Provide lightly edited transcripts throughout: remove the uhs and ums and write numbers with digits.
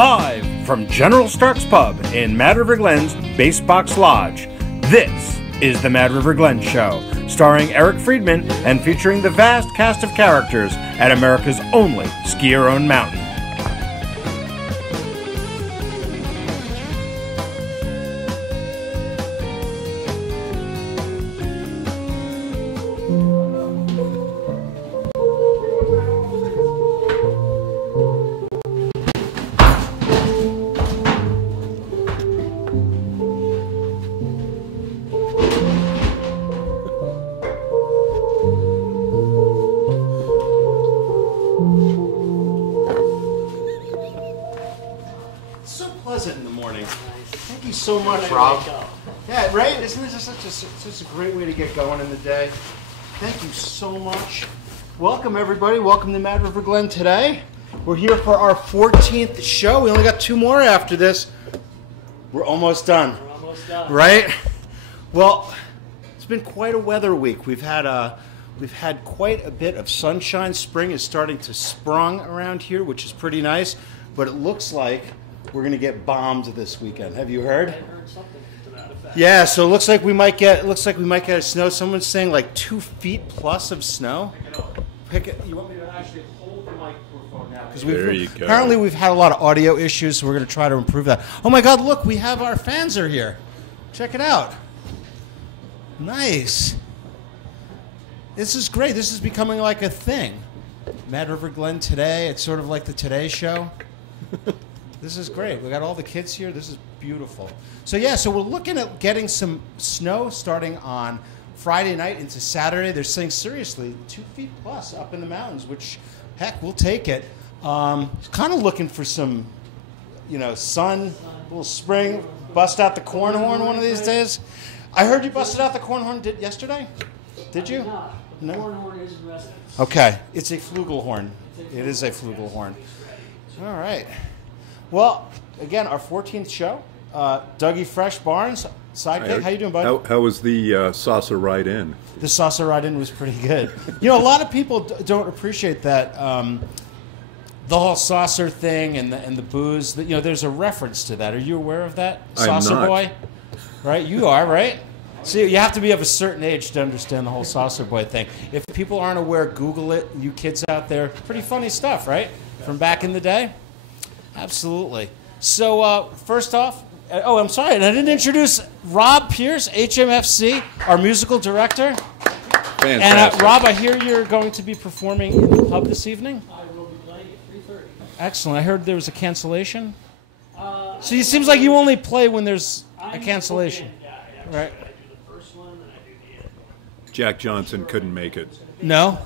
Live from General Stark's Pub in Mad River Glen's Basebox Lodge, this is the Mad River Glen Show, starring Eric Friedman and featuring the vast cast of characters at America's only ski-your-own mountain. So much, Rob. Yeah, right? Isn't this such a great way to get going in the day? Thank you so much. Welcome, everybody. Welcome to Mad River Glen today. We're here for our 14th show. We only got 2 more after this. We're almost done. We're almost done. Right? Well, it's been quite a weather week. We've had quite a bit of sunshine. Spring is starting to sprung around here, which is pretty nice. But it looks like we're going to get bombed this weekend. Have you heard? I heard something to that effect. Yeah, so it looks like we might get a snow. Someone's saying like 2 feet plus of snow. Pick it. You want me to actually hold the microphone now? Because apparently we've had a lot of audio issues, so we're going to try to improve that. Oh my God! Look, we have our fans are here. Check it out. Nice. This is great. This is becoming like a thing. Mad River Glen today. It's sort of like the Today Show. This is great. We got all the kids here. This is beautiful. So yeah, so we're looking at getting some snow starting on Friday night into Saturday. They're saying seriously 2 feet plus up in the mountains, which heck, we'll take it. Kind of looking for some, sun, a little spring. Bust out the corn horn one of these days. I heard you busted out the corn horn yesterday. Did you? No. Corn horn is in residence. Okay, it's a flugelhorn. It is a flugelhorn. All right. Well, again, our 14th show. Dougie Fresh Barnes, sidekick. How you doing, buddy? How was the saucer ride in? The saucer ride in was pretty good. A lot of people don't appreciate that the whole saucer thing and the booze. There's a reference to that. Are you aware of that? Saucer I'm not. boy, right? You are, right? See, you have to be of a certain age to understand the whole saucer boy thing. If people aren't aware, Google it. You kids out there, pretty funny stuff, right? From back in the day. Absolutely. So first off, I'm sorry, and I didn't introduce Rob Pierce, HMFC, our musical director. Fantastic. And Rob, I hear you're going to be performing in the pub this evening. I will be playing at 3:30. Excellent. I heard there was a cancellation. So it seems like you only play when there's a cancellation. Yeah. Right. I do the first one, and I do the end. Jack Johnson couldn't make it. No?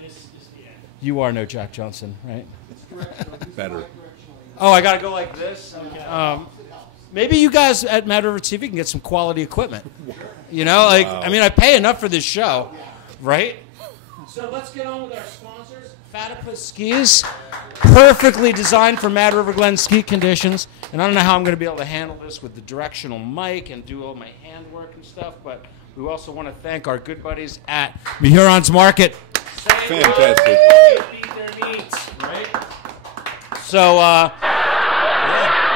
This is the end. You are no Jack Johnson, right? Better. Oh, I got to go like this? Maybe you guys at Mad River TV can get some quality equipment. I pay enough for this show, right? So let's get on with our sponsors. Fatipus Skis, perfectly designed for Mad River Glen ski conditions. And I don't know how I'm going to be able to handle this with the directional mic and do all my handwork and stuff, but we also want to thank our good buddies at Huron's Market. Fantastic. Beat their needs. Right? So,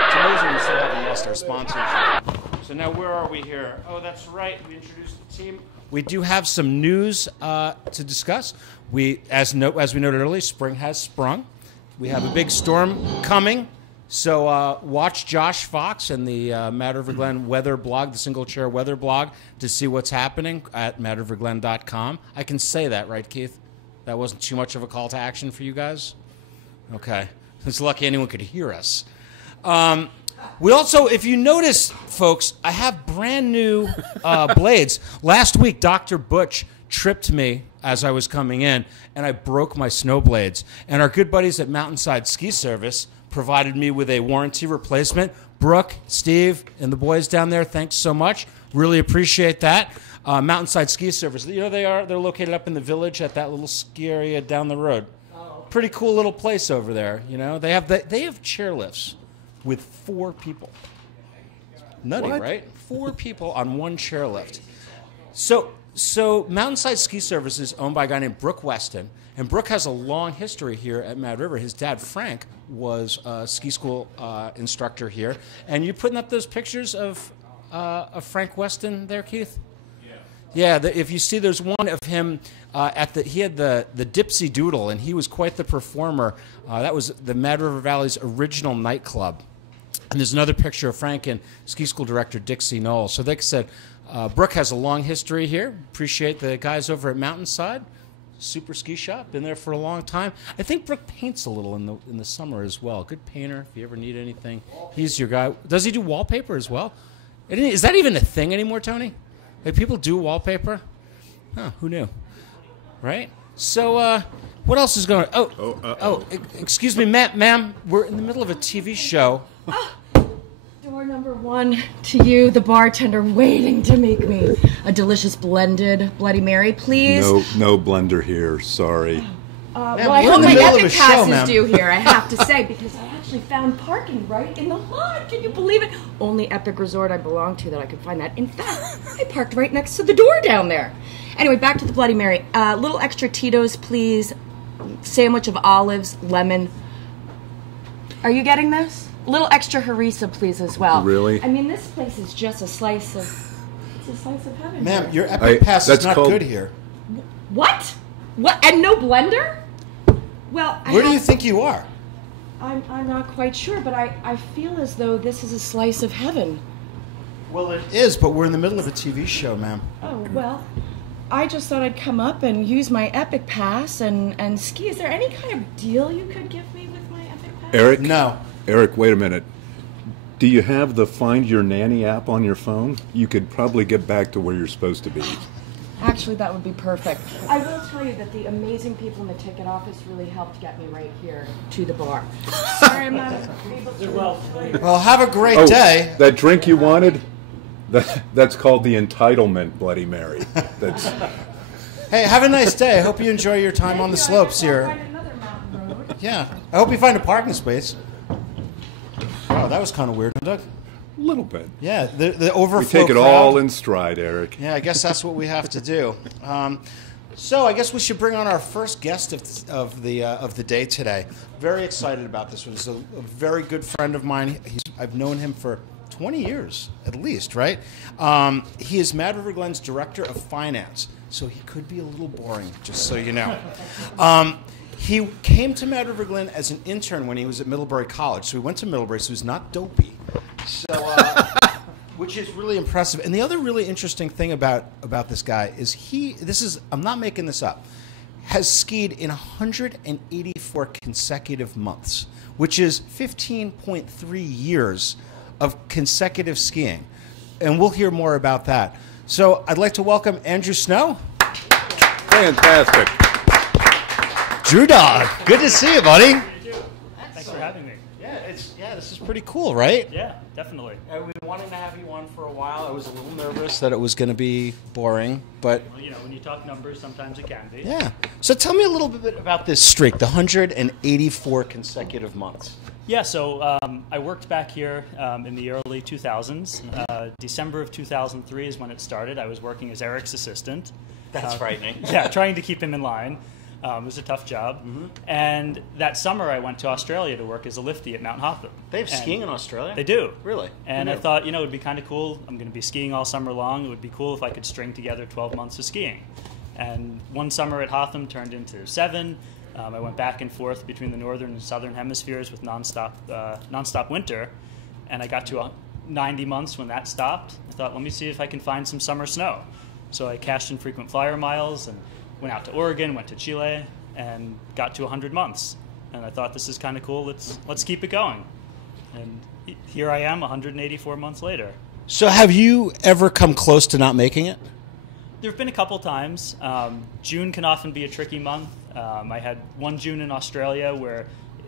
it's amazing we still haven't lost our sponsors. So now where are we here? Oh, that's right. We introduced the team. We do have some news to discuss. As we noted earlier, spring has sprung. We have a big storm coming. So watch Josh Fox and the Mad River Glen weather blog, the single chair weather blog, to see what's happening at madriverglen.com. I can say that, right, Keith? That wasn't too much of a call to action for you guys? Okay. It's lucky anyone could hear us. We also, if you notice, folks, I have brand new blades. Last week, Dr. Butch tripped me as I was coming in, and I broke my snow blades. And our good buddies at Mountainside Ski Service provided me with a warranty replacement. Brooke, Steve, and the boys down there, thanks so much. Really appreciate that. Mountainside Ski Service, they're located up in the village at that little ski area down the road. Pretty cool little place over there. They have chairlifts with 4 people. Nutty, What? right? 4 people on one chairlift. So Mountainside Ski Service is owned by a guy named Brooke Weston, and Brooke has a long history here at Mad River. His dad, Frank, was a ski school instructor here. And you're putting up those pictures of Frank Weston there, Keith? Yeah, if you see, there's one of him he had the Dipsy Doodle, and he was quite the performer. That was the Mad River Valley's original nightclub. And there's another picture of Frank and ski school director Dixie Knoll. So they said, Brooke has a long history here. Appreciate the guys over at Mountainside. Super ski shop, been there for a long time. I think Brooke paints a little in the summer as well. Good painter, if you ever need anything. He's your guy. Does he do wallpaper as well? Is that even a thing anymore, Tony? Like, people do wallpaper? Huh, who knew? Right? So, what else is going on? Excuse me, ma'am. We're in the middle of a TV show. Door number 1 to you, the bartender waiting to make me a delicious blended Bloody Mary, please. No blender here. Sorry. Well, I hope my Epic Pass is due here, I have to say, because I actually found parking right in the lot. Can you believe it? Only Epic Resort I belong to that I could find that. In fact, I parked right next to the door down there. Anyway, back to the Bloody Mary. Little extra Tito's, please. Sandwich of olives, lemon. Are you getting this? A little extra harissa, please, as well. Really? I mean, this place is just a slice of heaven. Ma'am, your Epic Pass is not good here. What? What? And no blender? Well, Where do you think you are? I'm not quite sure, but I feel as though this is a slice of heaven. Well, it is, but we're in the middle of a TV show, ma'am. Oh, well, I just thought I'd come up and use my Epic Pass and ski. Is there any kind of deal you could give me with my Epic Pass? Eric? No. Eric, wait a minute. Do you have the Find Your Nanny app on your phone? You could probably get back to where you're supposed to be. Actually, that would be perfect. I will tell you that the amazing people in the ticket office really helped get me right here to the bar. Sorry, I'm not able to. Well, have a great day. That drink you wanted? That's called the entitlement Bloody Mary. That's. Hey, have a nice day. I hope you enjoy your time on the slopes here. Find another mountain road. Yeah, I hope you find a parking space. Wow, that was kind of weird, Doug. A little bit. Yeah, the overflow. We take it crowd. all in stride, Eric. Yeah, I guess that's what we have to do. So I guess we should bring on our first guest of the day today. Very excited about this one. He's a very good friend of mine. I've known him for 20 years at least, right? He is Mad River Glen's director of finance, so he could be a little boring, just so you know. He came to Mad River Glen as an intern when he was at Middlebury College, so he went to Middlebury, so he's not dopey. So, which is really impressive. And the other really interesting thing about this guy is I'm not making this up, has skied in 184 consecutive months, which is 15.3 years of consecutive skiing. And we'll hear more about that. So I'd like to welcome Andrew Snow. Fantastic. Drew Dog, good to see you, buddy. Thanks for having me. Yeah, this is pretty cool, right? Yeah, definitely. We've been wanting to have you on for a while. I was a little nervous that it was going to be boring, but Well, when you talk numbers, sometimes it can be. yeah. So tell me a little bit about this streak, the 184 consecutive months. Yeah, so I worked back here in the early 2000s. December of 2003 is when it started. I was working as Eric's assistant. That's frightening. Yeah, trying to keep him in line. It was a tough job. Mm-hmm. And that summer I went to Australia to work as a liftie at Mount Hotham. They have skiing in Australia? They do. Really? And I thought, it would be kind of cool. I'm going to be skiing all summer long. It would be cool if I could string together 12 months of skiing. And one summer at Hotham turned into 7. I went back and forth between the northern and southern hemispheres with nonstop winter. And I got to 90 months when that stopped. I thought, let me see if I can find some summer snow. So I cashed in frequent flyer miles and went out to Oregon, went to Chile, and got to 100 months. And I thought, this is kind of cool. Let's keep it going. And here I am 184 months later. So have you ever come close to not making it? There have been a couple times. June can often be a tricky month. I had one June in Australia where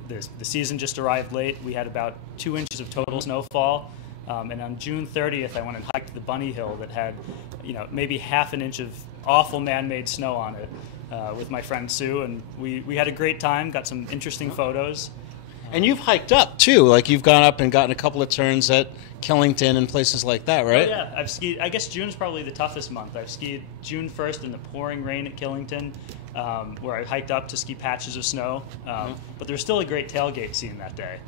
the season just arrived late. We had about 2 inches of total snowfall. And on June 30th, I went and hiked the Bunny Hill that had, maybe half an inch of awful man-made snow on it with my friend Sue. And we had a great time, got some interesting photos. And you've hiked up, too. Like, you've gone up and gotten a couple of turns at Killington and places like that, right? Oh, yeah, I've skied. I guess June's probably the toughest month. I've skied June 1st in the pouring rain at Killington. where I hiked up to ski patches of snow. But there's still a great tailgate scene that day.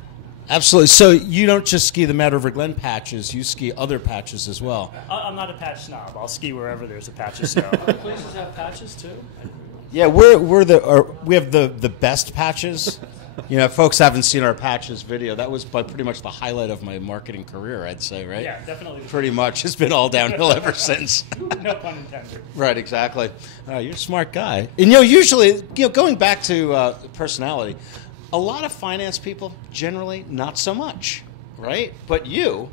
Absolutely. So you don't just ski the Mad River Glen patches; you ski other patches as well. I'm not a patch snob. I'll ski wherever there's a patch of snow. Other places have patches too. Yeah, we have the best patches. You know, if folks haven't seen our patches video, that was pretty much the highlight of my marketing career, I'd say, right? Yeah, definitely. Pretty much. It's been all downhill ever since. No pun intended. Right, exactly. You're a smart guy. And, usually, going back to personality, a lot of finance people, generally, not so much, right? But you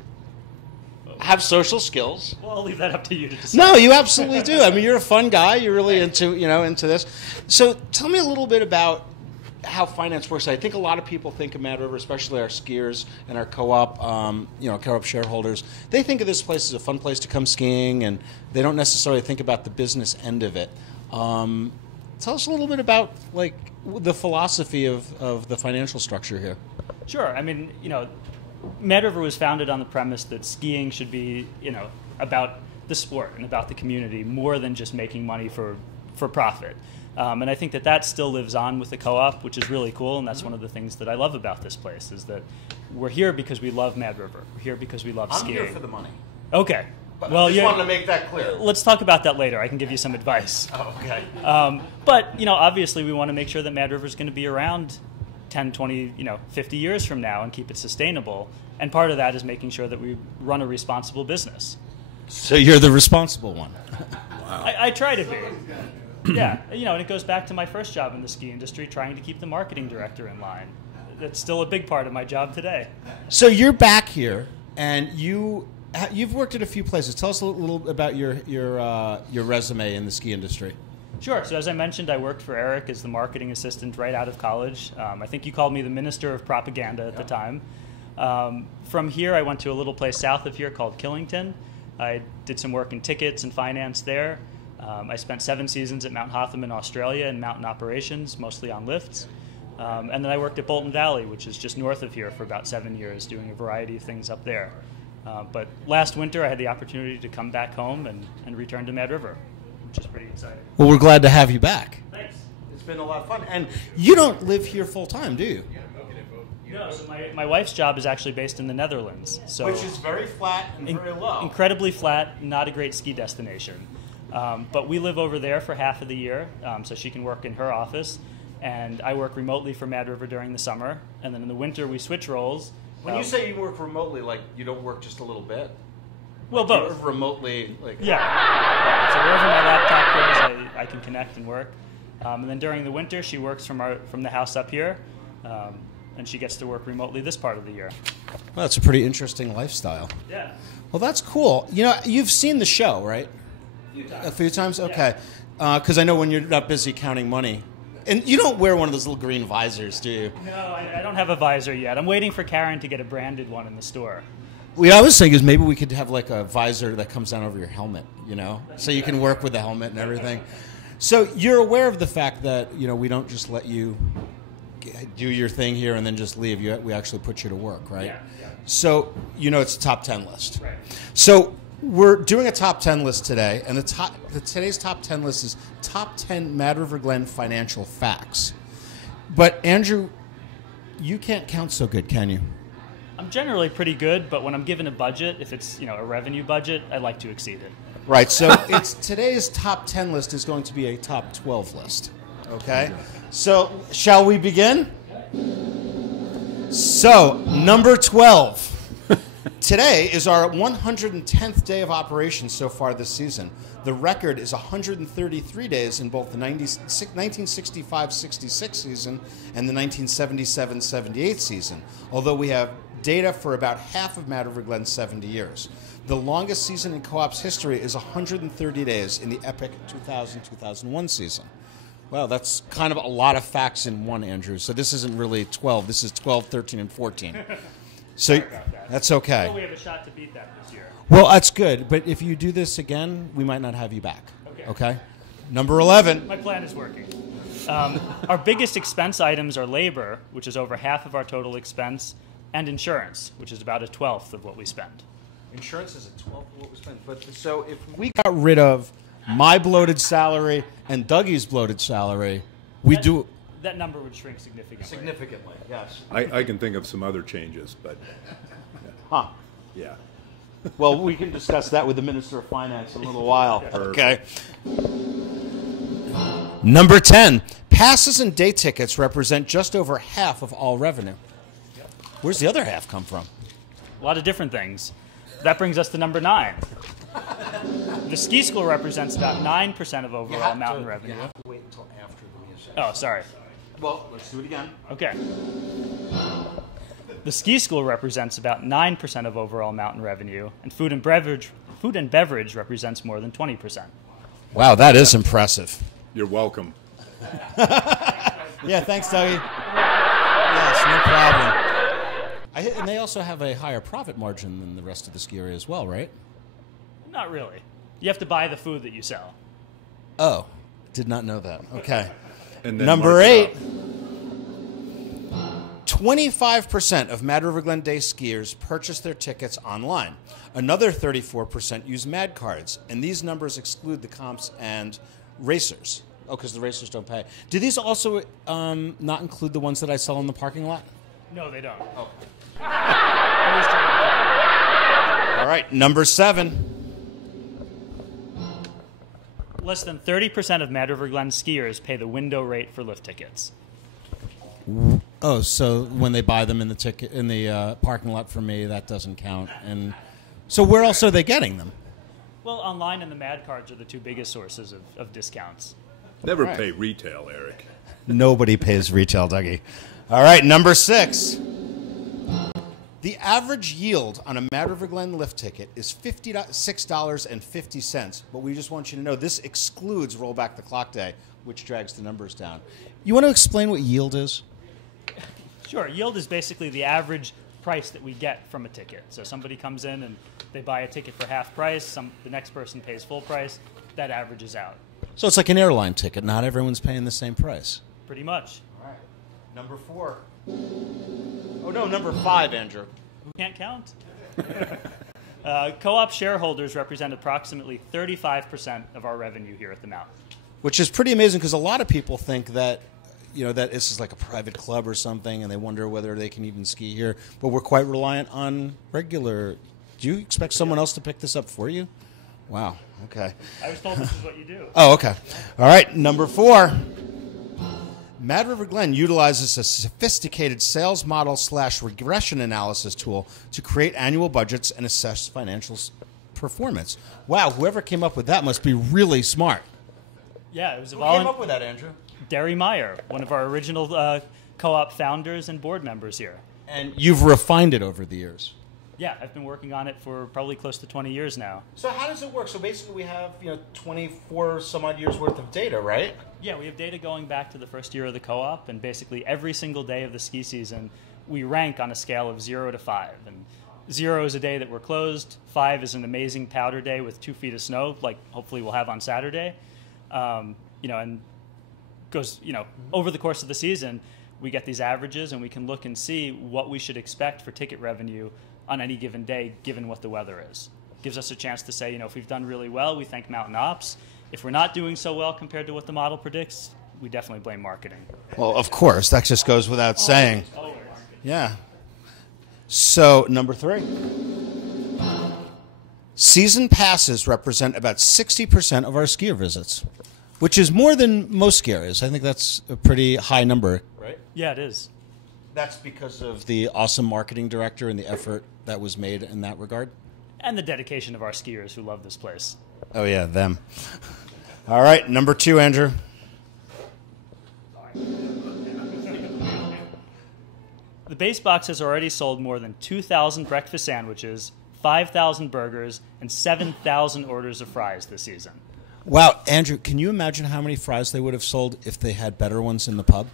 have social skills. Well, I'll leave that up to you to decide. No, you absolutely do. I mean, you're a fun guy. You're really into this. So tell me a little bit about how finance works. I think a lot of people think of Mad River, especially our skiers and our co-op, co-op shareholders. They think of this place as a fun place to come skiing, and they don't necessarily think about the business end of it. Tell us a little bit about the philosophy of the financial structure here. Sure. I mean, Mad River was founded on the premise that skiing should be, about the sport and about the community more than just making money for profit. And I think that still lives on with the co-op, which is really cool. And that's one of the things that I love about this place is that we're here because we love Mad River. We're here because we love skiing. I'm here for the money. Okay. But well, I just wanted to make that clear. Let's talk about that later. I can give you some advice. Oh, okay. But, obviously we want to make sure that Mad River is going to be around 10, 20, 50 years from now and keep it sustainable. And part of that is making sure that we run a responsible business. So you're the responsible one. Wow. I try to be. Yeah, and it goes back to my first job in the ski industry, trying to keep the marketing director in line. That's still a big part of my job today. So you're back here, and you've worked at a few places. Tell us a little about your resume in the ski industry. Sure. So as I mentioned, I worked for Eric as the marketing assistant right out of college. I think you called me the minister of propaganda at the time. From here, I went to a little place south of here called Killington. I did some work in tickets and finance there. I spent 7 seasons at Mount Hotham in Australia in mountain operations, mostly on lifts. And then I worked at Bolton Valley, which is just north of here, for about 7 years, doing a variety of things up there. But last winter, I had the opportunity to come back home and return to Mad River, which is pretty exciting. Well, we're glad to have you back. Thanks. It's been a lot of fun. And you don't live here full time, do you? No, so my wife's job is actually based in the Netherlands. So which is very flat and very low. Incredibly flat, not a great ski destination. But we live over there for half of the year, so she can work in her office. And I work remotely for Mad River during the summer. And then in the winter, we switch roles. When you say you work remotely, you don't work just a little bit? Well, both. You work remotely, Yeah. So wherever my laptop goes, I can connect and work. And then during the winter, she works from the house up here. And she gets to work remotely this part of the year. Well, that's a pretty interesting lifestyle. Yeah. Well, that's cool. You've seen the show, right? A few times? Okay. Because I know when you're not busy counting money. And you don't wear one of those little green visors, do you? No, I don't have a visor yet. I'm waiting for Karen to get a branded one in the store. What I was thinking is maybe we could have a visor that comes down over your helmet, so you can work with the helmet and everything. So you're aware of the fact that, we don't just let you do your thing here and then just leave. We actually put you to work, right? Yeah. So, it's a top 10 list. Right. So we're doing a top 10 list today, and today's top 10 list is top 10 Mad River Glen financial facts. But Andrew, you can't count so good, can you? I'm generally pretty good, but when I'm given a budget, if it's a revenue budget, I like to exceed it. Right. So today's top 10 list is going to be a top 12 list. Okay. So shall we begin? So number 12. Today is our 110th day of operation so far this season. The record is 133 days in both the 1965-66 season and the 1977-78 season, although we have data for about half of Mad River Glen's 70 years. The longest season in co-op's history is 130 days in the epic 2000-2001 season. Well, that's kind of a lot of facts in one, Andrew. So this isn't really 12. This is 12, 13, and 14. So that's okay. Well, we have a shot to beat that this year. Well, that's good. But if you do this again, we might not have you back. Okay? Number 11. My plan is working. Our biggest expense items are labor, which is over half of our total expense, and insurance, which is about a 12th of what we spend. Insurance is a 12th of what we spend. But so if we got rid of my bloated salary and Dougie's bloated salary, that number would shrink significantly. Significantly, yes. I can think of some other changes, but Huh. yeah. Well, we can discuss that with the Minister of Finance in a little while. Okay. Number 10. Passes and day tickets represent just over half of all revenue. Where's the other half come from? A lot of different things. That brings us to number 9. The ski school represents about 9% of overall mountain revenue. You have to wait until after the music. Oh, sorry. Well, let's do it again. Okay. The ski school represents about 9% of overall mountain revenue, and food and beverage represents more than 20%. Wow, that is impressive. You're welcome. Yeah, thanks, Dougie. Yes, no problem. And they also have a higher profit margin than the rest of the ski area as well, right? Not really. You have to buy the food that you sell. Oh, did not know that. Okay. And then Number mark it 8. up. 25% of Mad River Glen Day skiers purchase their tickets online. Another 34% use Mad cards, and these numbers exclude the comps and racers. Oh, because the racers don't pay. Do these also not include the ones that I sell in the parking lot? No, they don't. Oh. All right, number 7. Less than 30% of Mad River Glen skiers pay the window rate for lift tickets. Oh, so when they buy them in the parking lot for me, that doesn't count. And so where else are they getting them? Well, online and the Mad cards are the two biggest sources of discounts. Never pay retail, Eric. Nobody pays retail, Dougie. All right, number 6. The average yield on a Mad River Glen lift ticket is $56.50, but we just want you to know this excludes Roll Back the Clock Day, which drags the numbers down. You want to explain what yield is? Sure. Yield is basically the average price that we get from a ticket. So somebody comes in and they buy a ticket for half price. The next person pays full price. That averages out. So it's like an airline ticket. Not everyone's paying the same price. Pretty much. All right. Number 4. Oh, no, number 5, Andrew. Who can't count? Co-op shareholders represent approximately 35% of our revenue here at the mountain. Which is pretty amazing because a lot of people think that, that this is like a private club or something, and they wonder whether they can even ski here. But we're quite reliant on regular. Do you expect someone else to pick this up for you? Wow. Okay. I was told this is what you do. Oh, okay. All right. Number 4. Mad River Glen utilizes a sophisticated sales model / regression analysis tool to create annual budgets and assess financial performance. Wow. Whoever came up with that must be really smart. Yeah, it was Who came up with that, Andrew? Derry Meyer, one of our original co-op founders and board members here. And you've refined it over the years. Yeah, I've been working on it for probably close to 20 years now. So how does it work? So basically we have 24 some odd years worth of data, right? Yeah, we have data going back to the first year of the co-op, and basically every single day of the ski season, we rank on a scale of 0 to 5. And 0 is a day that we're closed. 5 is an amazing powder day with 2 feet of snow, like hopefully we'll have on Saturday. And goes, over the course of the season, we get these averages and we can look and see what we should expect for ticket revenue on any given day, given what the weather is. Gives us a chance to say, if we've done really well, we thank Mountain Ops. If we're not doing so well compared to what the model predicts, we definitely blame marketing. Well, of course, that just goes without saying. Always. Yeah. So, number 3. Season passes represent about 60% of our skier visits, which is more than most ski areas. I think that's a pretty high number, right? Yeah, it is. That's because of the awesome marketing director and the effort that was made in that regard? And the dedication of our skiers who love this place. Oh, yeah, them. All right, number 2, Andrew. The base box has already sold more than 2,000 breakfast sandwiches, 5,000 burgers, and 7,000 orders of fries this season. Wow, Andrew, can you imagine how many fries they would have sold if they had better ones in the pub?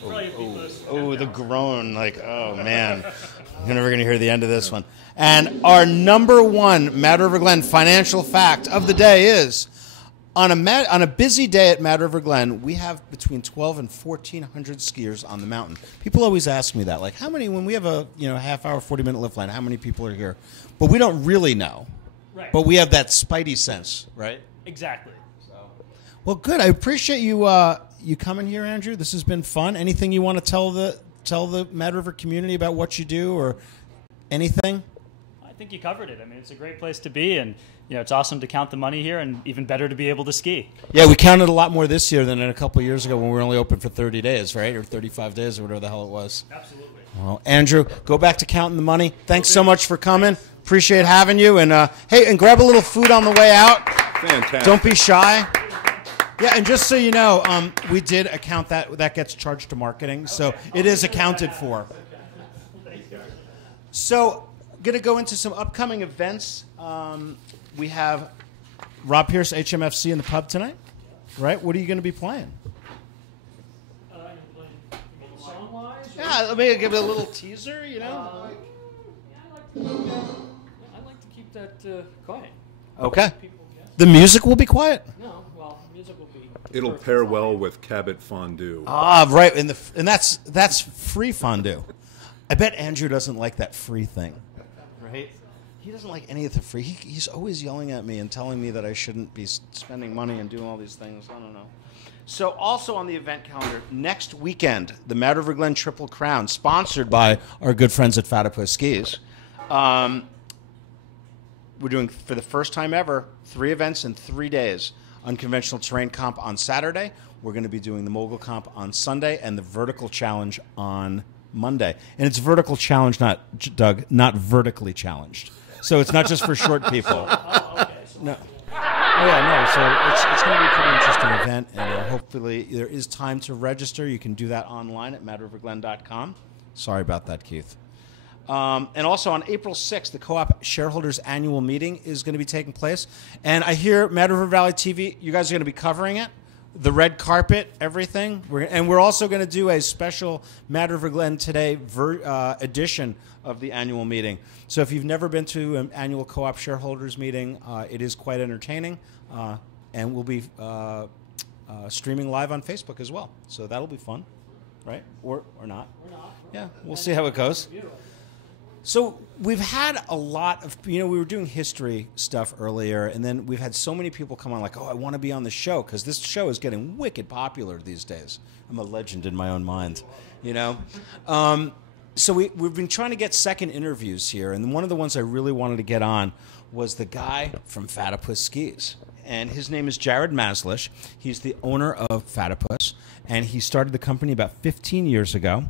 The groan, oh, man. You're never going to hear the end of this one. And our number 1 Mad River Glen financial fact of the day is, on a busy day at Mad River Glen, we have between 12 and 1,400 skiers on the mountain. People always ask me that, how many, when we have a half-hour, 40-minute lift line, how many people are here? But we don't really know. Right. But we have that spidey sense, right? Exactly. Well, good. I appreciate you you coming here, Andrew. This has been fun. Anything you want to tell the Mad River community about what you do or anything? I think you covered it. I mean, it's a great place to be, and it's awesome to count the money here, and even better to be able to ski. Yeah, we counted a lot more this year than a couple of years ago when we were only open for 30 days, right? Or 35 days or whatever the hell it was. Absolutely. Well, Andrew, go back to counting the money. Thanks so much for coming. Appreciate having you. And hey, and grab a little food on the way out. Fantastic. Don't be shy. Yeah, and just so you know, we did account that gets charged to marketing, so it is accounted for. So, going to go into some upcoming events. We have Rob Pierce, HMFC in the pub tonight, right? What are you going to be playing? Yeah, let me give it a little teaser, I like to keep that quiet. Okay. The music will be quiet. No, well, music will be. It'll pair well with Cabot fondue. Ah, right, and that's free fondue. I bet Andrew doesn't like that free thing, right? He doesn't like any of the free. He's always yelling at me and telling me that I shouldn't be spending money and doing all these things. I don't know. So also on the event calendar, next weekend, the Mad River Glen Triple Crown, sponsored by our good friends at Fatapus Skis. We're doing, for the first time ever, 3 events in 3 days. Unconventional terrain comp on Saturday. We're going to be doing the mogul comp on Sunday and the vertical challenge on Monday. And it's vertical challenge, not vertically challenged. So it's not just for short people. No. Oh, yeah, no. So it's going to be a pretty interesting event, and hopefully there is time to register. You can do that online at madriverglen.com. Sorry about that, Keith. And also on April 6th, the Co-op Shareholders Annual Meeting is going to be taking place. And I hear Mad River Valley TV, you guys are going to be covering it. The red carpet, everything. We're also going to do a special Mad River Glen Today edition of the annual meeting. So if you've never been to an annual Co-op Shareholders Meeting, it is quite entertaining. And we'll be streaming live on Facebook as well. So that'll be fun, right? Or not. Yeah, we'll see how it goes. So we've had a lot of, we were doing history stuff earlier, and then we've had so many people come on like, oh, I want to be on the show, because this show is getting wicked popular these days. I'm a legend in my own mind, So we've been trying to get second interviews here, and one of the ones I really wanted to get on was the guy from Fatapus Skis. And his name is Jared Maslish. He's the owner of Fatapus, and he started the company about 15 years ago.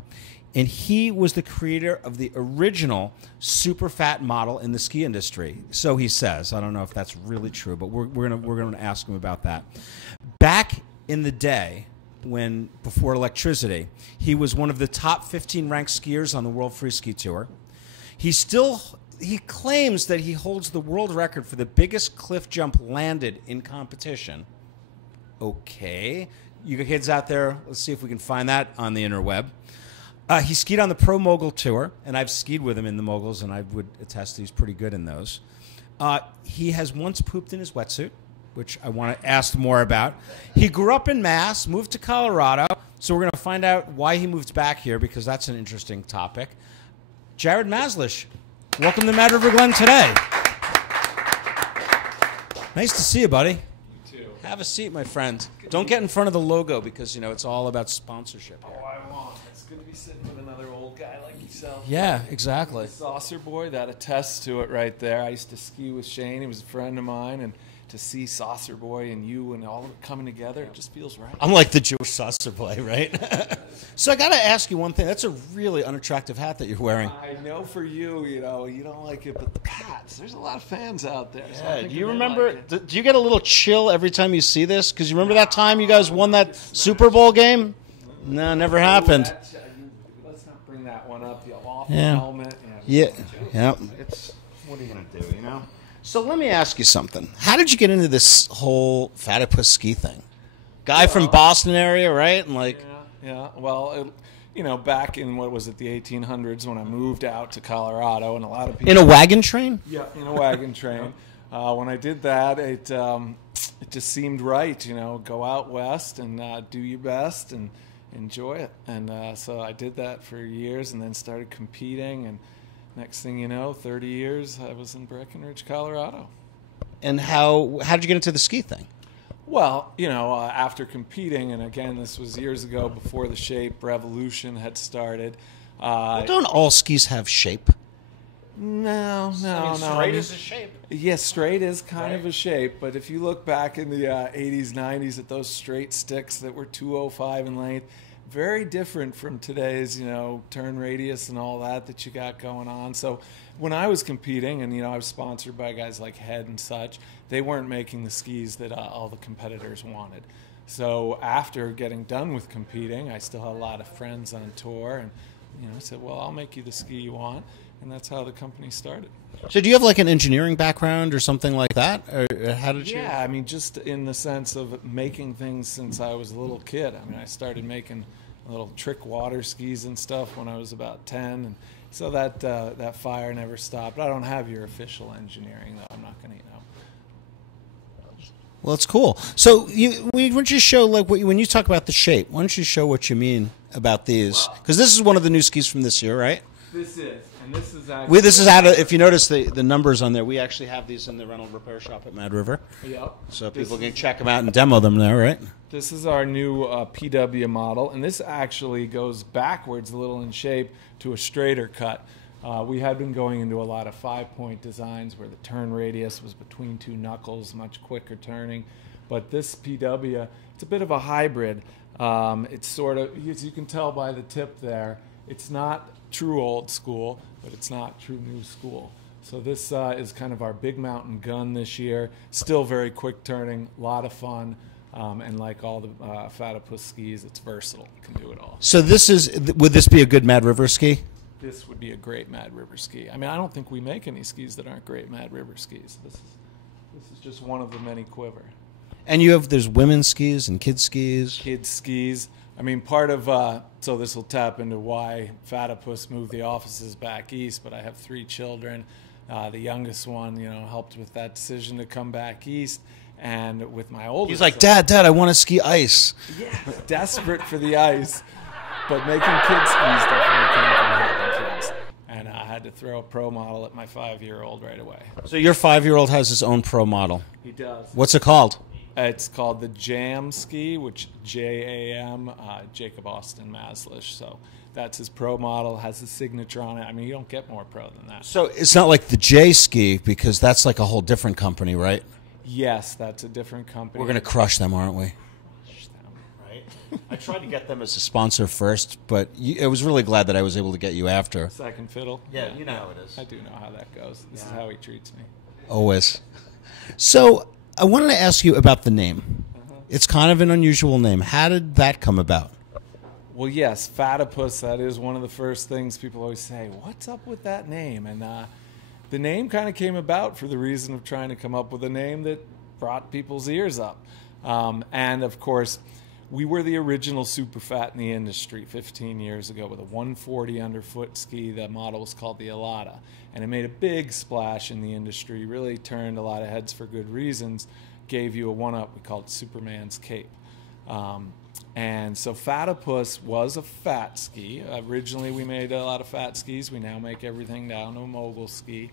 And he was the creator of the original super fat model in the ski industry. So he says. I don't know if that's really true, but we're gonna ask him about that. Back in the day, before electricity, he was one of the top 15 ranked skiers on the World Free Ski Tour. He claims that he holds the world record for the biggest cliff jump landed in competition. Okay, you kids out there, let's see if we can find that on the interweb. He skied on the Pro Mogul Tour, and I've skied with him in the moguls, and I would attest that he's pretty good in those. He has once pooped in his wetsuit, which I want to ask more about. He grew up in Mass, moved to Colorado, so we're going to find out why he moved back here, because that's an interesting topic. Jared Maslish, welcome to Mad River Glen today. Nice to see you, buddy. You too. Have a seat, my friend. Don't get in front of the logo, because, it's all about sponsorship here. Oh, I won't. It's good to be sitting with another old guy like yourself. Yeah, exactly. Saucer boy, that attests to it right there. I used to ski with Shane. He was a friend of mine, and to see Saucer boy and you and all of it coming together, it just feels right. I'm like the Jewish Saucer boy, right? So I got to ask you one thing. That's a really unattractive hat that you're wearing. I know for you, you don't like it, but the Pats, there's a lot of fans out there. So Yeah, do you remember, do you get a little chill every time you see this? Because you remember that time you guys won that Super Bowl game? No, never happened. Let's not bring that one up. The awful helmet. Yeah. It's, what are you going to do, So let me ask you something. How did you get into this whole Fatapus ski thing? Guy from Boston area, right? And Yeah. Well, back in, what was it, the 1800s, when I moved out to Colorado, and a lot of people... In a wagon train? Yeah, in a wagon train. When I did that, it just seemed right, go out west and do your best and enjoy it. And so I did that for years, and then started competing, and next thing you know, 30 years, I was in Breckenridge, Colorado. And how did you get into the ski thing? Well, after competing, and again, this was years ago before the shape revolution had started. Don't all skis have shape? No. Straight is a shape. Yes, straight is kind of a shape, but if you look back in the 80s, 90s at those straight sticks that were 205 in length, very different from today's, turn radius and all that you got going on. So when I was competing, and, I was sponsored by guys like Head and such, they weren't making the skis that all the competitors wanted. So after getting done with competing, I still had a lot of friends on tour, and, I said, well, I'll make you the ski you want. And that's how the company started. So do you have like an engineering background or something like that? Or how did you? Yeah, I mean, just in the sense of making things since I was a little kid. I mean, I started making little trick water skis and stuff when I was about 10. And so that fire never stopped. I don't have your official engineering, though. I'm not going to, Well, it's cool. So why don't you show, like, when you talk about the shape, why don't you show what you mean about these? Because this is one of the new skis from this year, right? This is. And this is actually... This is out of, if you notice the numbers on there, we actually have these in the rental repair shop at Mad River. Yep. So people can check them out and demo them there, right? This is our new PW model, and this actually goes backwards a little in shape to a straighter cut. We had been going into a lot of 5-point designs where the turn radius was between two knuckles, much quicker turning. But this PW, it's a bit of a hybrid. It's sort of, as you can tell by the tip there, it's not true old school, but it's not true new school. So this is kind of our big mountain gun this year. Still very quick turning, a lot of fun, and like all the Fatapus skis, it's versatile, can do it all. So would this be a good Mad River ski? This would be a great Mad River ski. I mean, I don't think we make any skis that aren't great Mad River skis. This is just one of the many quiver. And there's women's skis and kids skis. Kids skis. I mean, part of, so this will tap into why Fatapus moved the offices back east, but I have 3 children. The youngest one, helped with that decision to come back east. And with my oldest He's like, Dad, I want to ski ice. Yeah, desperate for the ice. But making kids skis definitely came from having kids. And I had to throw a pro model at my 5-year-old right away. So your 5-year-old has his own pro model. He does. What's it called? It's called the Jam ski, which Jam, Jacob Austin Maslish. So that's his pro model, has his signature on it. I mean, you don't get more pro than that. So it's not like the J ski, because that's like a whole different company, right? Yes, that's a different company. We're going to crush them, aren't we? Crush them. Right? I tried to get them as a sponsor first, but I was really glad that I was able to get you after. Second fiddle. Yeah, you know how it is. I do know how that goes. This is how he treats me. Always. So I wanted to ask you about the name. It's kind of an unusual name. How did that come about? Well, yes, Fatapus, that is one of the first things people always say, what's up with that name? And the name kind of came about for the reason of trying to come up with a name that brought people's ears up. And, of course, we were the original super fat in the industry 15 years ago with a 140 underfoot ski. The model was called the Alada. And it made a big splash in the industry, really turned a lot of heads for good reasons, gave you a one-up. We called it Superman's Cape. And so Fatapus was a fat ski. Originally, we made a lot of fat skis. We now make everything down to a mogul ski.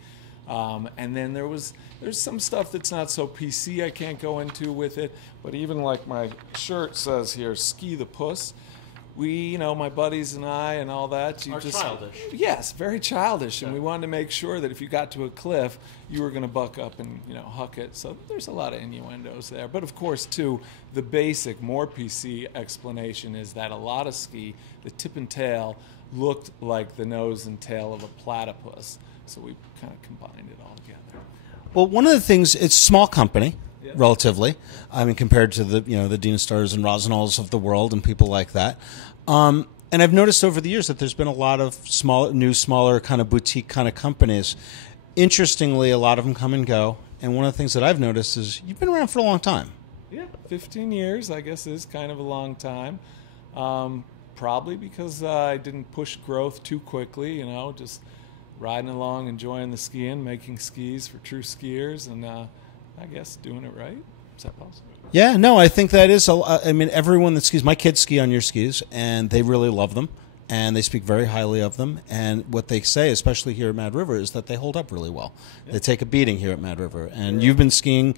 And then there's some stuff that's not so PC I can't go into with it. But even like my shirt says here, Ski the Puss. We, my buddies and I and all that. Childish. Yes, very childish. And we wanted to make sure that if you got to a cliff, you were going to buck up and, huck it. So there's a lot of innuendos there. But, of course, too, the basic, more PC explanation is that a lot of ski, the tip and tail, looked like the nose and tail of a platypus. So we kind of combined it all together. Well, one of the things, it's a small company, relatively. I mean, compared to the Dina Stars and Rosenols of the world and people like that. And I've noticed over the years that there's been a lot of smaller kind of boutique kind of companies. Interestingly, a lot of them come and go. And one of the things that I've noticed is you've been around for a long time. Yeah, 15 years, I guess, is kind of a long time. Probably because I didn't push growth too quickly, just riding along, enjoying the skiing, making skis for true skiers, and I guess doing it right. Is that possible? Yeah, no, I think that is. I mean, everyone that skis, my kids ski on your skis, and they really love them. and they speak very highly of them. And what they say, especially here at Mad River, is that they hold up really well. Yeah. They take a beating here at Mad River. And you've been skiing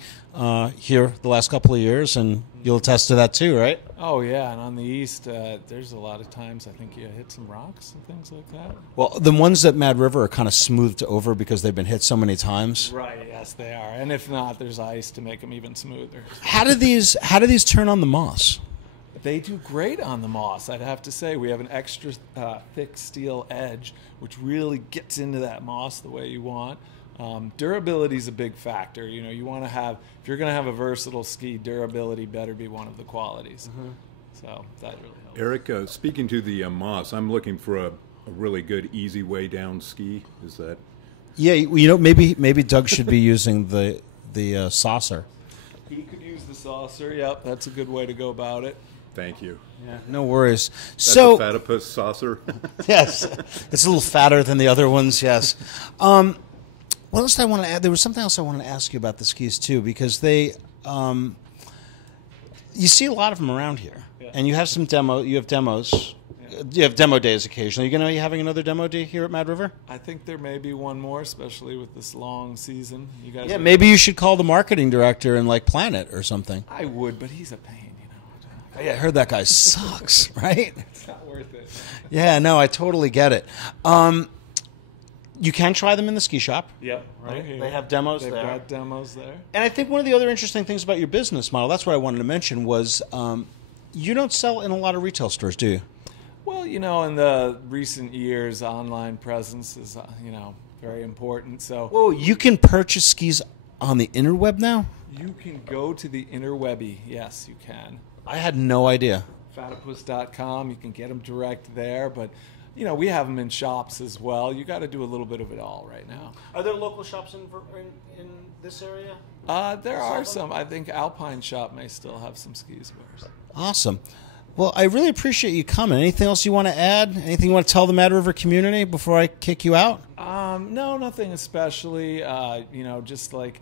here the last couple of years, and you'll attest to that too, right? Oh, yeah, and on the east, there's a lot of times I think you hit some rocks and things like that. Well, the ones at Mad River are kind of smoothed over because they've been hit so many times. Right, yes, they are. And if not, there's ice to make them even smoother. How do these turn on the moss? They do great on the moss, I'd have to say. We have an extra thick steel edge, which really gets into that moss the way you want. Durability is a big factor. You know, you want to have, if you're going to have a versatile ski, durability better be one of the qualities. Mm-hmm. So that really helps. Eric, speaking to the moss, I'm looking for a really good, easy way down ski. Is that? Yeah, you know, maybe Doug should be using the saucer. He could use the saucer. Yep, that's a good way to go about it. Thank you. Yeah, no worries. That's a Fatipus saucer. Yes, it's a little fatter than the other ones. Yes. What else did I want to add? There was something else I wanted to ask you about the skis too, because they, you see a lot of them around here, and you have some demo. You have demos. Yeah. You have demo days occasionally. You going to be having another demo day here at Mad River? I think there may be one more, especially with this long season. You guys. Yeah, maybe you should call the marketing director and like plan it or something. I would, but he's a pain. Yeah, I heard that guy sucks, right? It's not worth it. Yeah, no, I totally get it. You can try them in the ski shop. Yep, right here. They have demos there. They've got demos there. And I think one of the other interesting things about your business model, that's what I wanted to mention, was you don't sell in a lot of retail stores, do you? Well, you know, in the recent years, online presence is, you know, very important. So, whoa, you can purchase skis on the interweb now? You can go to the interwebby. Yes, you can. I had no idea. Fatipus.com. You can get them direct there, but you know we have them in shops as well. You got to do a little bit of it all right now. Are there local shops in this area? There are some. I think Alpine Shop may still have some skis of ours. Awesome. Well, I really appreciate you coming. Anything else you want to add? Anything you want to tell the Mad River community before I kick you out? No, nothing especially. You know, just like.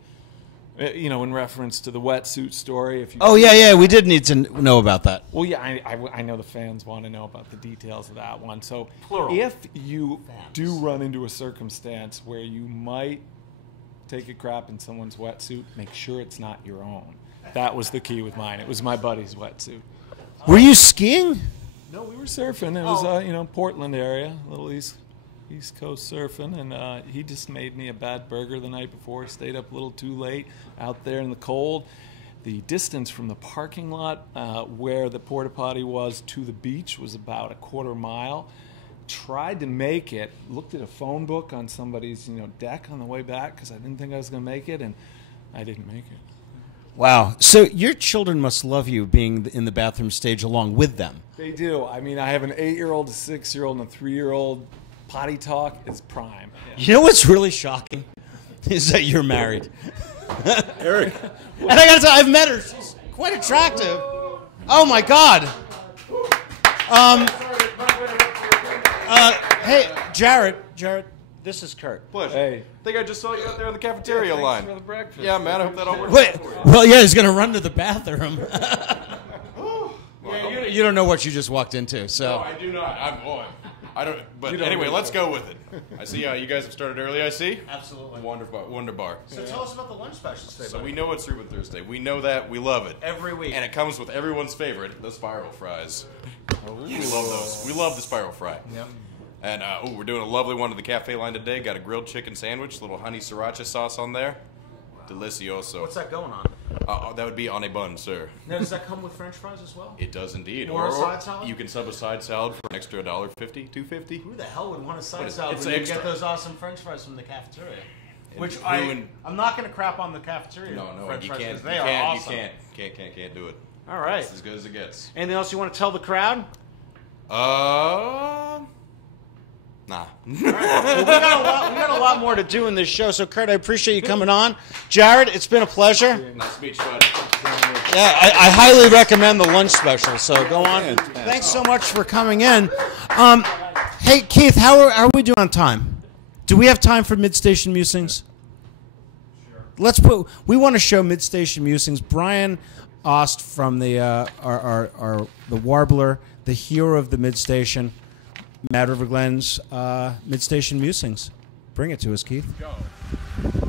You know, in reference to the wetsuit story. If you yeah, we did need to know about that. Well, yeah, I know the fans want to know about the details of that one. So plural. If you do run into a circumstance where you might take a crap in someone's wetsuit, make sure it's not your own. That was the key with mine. It was my buddy's wetsuit. Were you skiing? No, we were surfing. It was, you know, Portland area, a little East Coast surfing, and he just made me a bad burger the night before. Stayed up a little too late out there in the cold. The distance from the parking lot where the porta potty was to the beach was about a quarter mile. Tried to make it. Looked at a phone book on somebody's deck on the way back because I didn't think I was going to make it, and I didn't make it. Wow. So your children must love you being in the bathroom stage along with them. They do. I mean, I have an 8-year-old, a 6-year-old, and a 3-year-old. Potty talk is prime. Yeah. You know what's really shocking is that you're married. Eric. And I gotta tell you, I've met her. She's quite attractive. Oh my God. Hey, Jared, this is Kurt. Pleasure. Hey. I think I just saw you out there in the cafeteria line. For the breakfast. Yeah, man, I hope that all works Wait, out for you. well, yeah, he's gonna run to the bathroom. Yeah, you don't know what you just walked into, so. No, I do not. I'm going. I don't. But anyway, let's go with it. I see you guys have started early. I see. Absolutely. Wonderbar. So tell us about the lunch specials today. So we know it's Ruben Thursday. We know that. We love it every week, and it comes with everyone's favorite, the spiral fries. We love those. We love the spiral fry. Yep. And we're doing a lovely one to the cafe line today. Got a grilled chicken sandwich, little honey sriracha sauce on there. Delicioso. What's that going on? That would be on a bun, sir. Now, does that come with French fries as well? It does indeed. Or a side salad? You can sub a side salad for an extra $1.50, $2.50. Who the hell would want a side It's salad when extra. you get those awesome French fries from the cafeteria? Which I'm not going to crap on the cafeteria. No, French you fries, can't. 'cause they are awesome. You can't do it. All right. It's as good as it gets. Anything else you want to tell the crowd? Nah. All right. Well, we got a lot more to do in this show. So, Kurt, I appreciate you coming on. Jared, it's been a pleasure. Nice to meet you, bud. Yeah, I highly recommend the lunch special. So go on. Thanks so much for coming in. Hey, Keith, how are we doing on time? Do we have time for Mid-Station Musings? Sure. We want to show Mid-Station Musings. Brian Ost from the Warbler, the hero of the Mid-Station. Mad River Glen's Mid-Station Musings. Bring it to us, Keith. Go.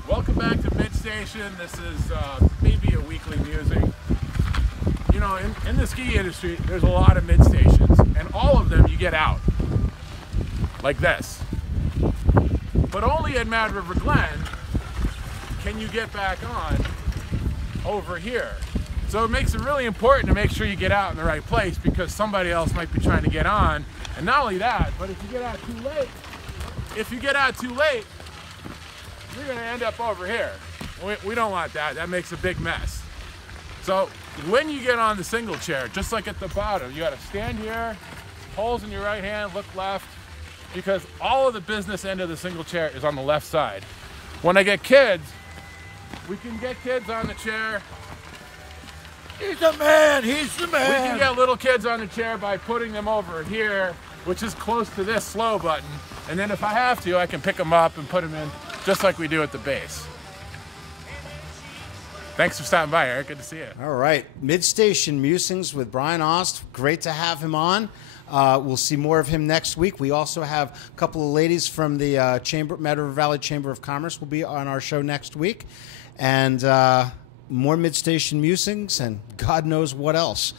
Welcome back to Mid-Station. This is maybe a weekly musing. You know, in the ski industry, there's a lot of mid-stations, and all of them you get out, like this. But only at Mad River Glen can you get back on over here. So it makes it really important to make sure you get out in the right place, because somebody else might be trying to get on. And not only that, but if you get out too late, you're going to end up over here. We don't want that. That makes a big mess. So when you get on the single chair, just like at the bottom, you got to stand here, holes in your right hand, look left, because all of the business end of the single chair is on the left side. When I get kids, we can get kids on the chair. He's the man, he's the man. We can get little kids on the chair by putting them over here, which is close to this slow button. And then if I have to, I can pick them up and put them in just like we do at the base. Thanks for stopping by, Eric. Good to see you. All right. Mid-Station Musings with Brian Ost. Great to have him on. We'll see more of him next week. We also have a couple of ladies from the Mad River Valley Chamber of Commerce will be on our show next week. And more Mid-Station Musings and God knows what else.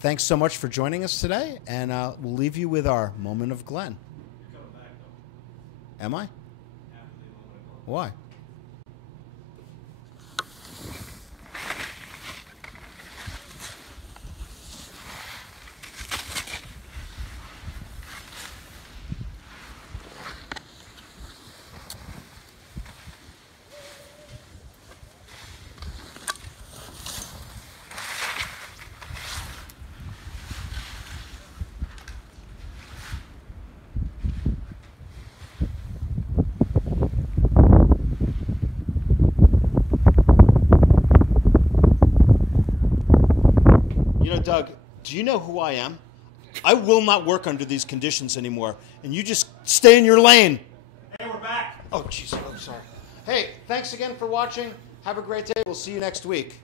Thanks so much for joining us today, and we'll leave you with our Moment of Glen. You're coming back, though. Am I? After the Moment of Glen. Why? Doug, do you know who I am? I will not work under these conditions anymore, and you just stay in your lane. Hey, we're back. Oh, jeez, I'm sorry. Hey, thanks again for watching. Have a great day. We'll see you next week.